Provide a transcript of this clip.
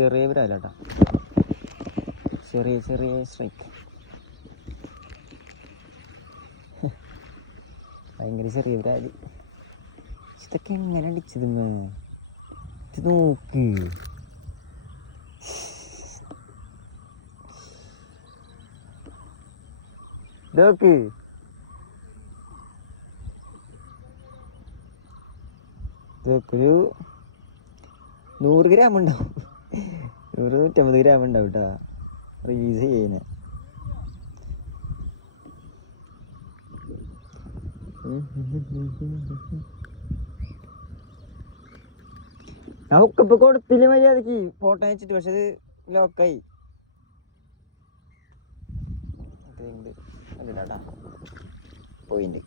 ചെറിയ വിരാലാട്ടാ ചെറിയ ചെറിയ സ്ട്രൈക്ക് ഭയങ്കര ചെറിയ വിരാൽ ഇതൊക്കെ എങ്ങനെ അടിച്ചത്? ഇത് നോക്ക്. നോക്ക്. ഒരു നൂറ് ഗ്രാം ഉണ്ടാവും. നൂറ് നൂറ്റമ്പത് ഗ്രാം ഉണ്ടാവും കേട്ടോ റിലീസ് ചെയ്യുന്നത് നമുക്കിപ്പോ കൊടുത്തില്ല മര്യാദയ്ക്ക് ഫോട്ടോ അയച്ചിട്ട് പക്ഷെ അത് ലോക്കായി പോയിന്റ്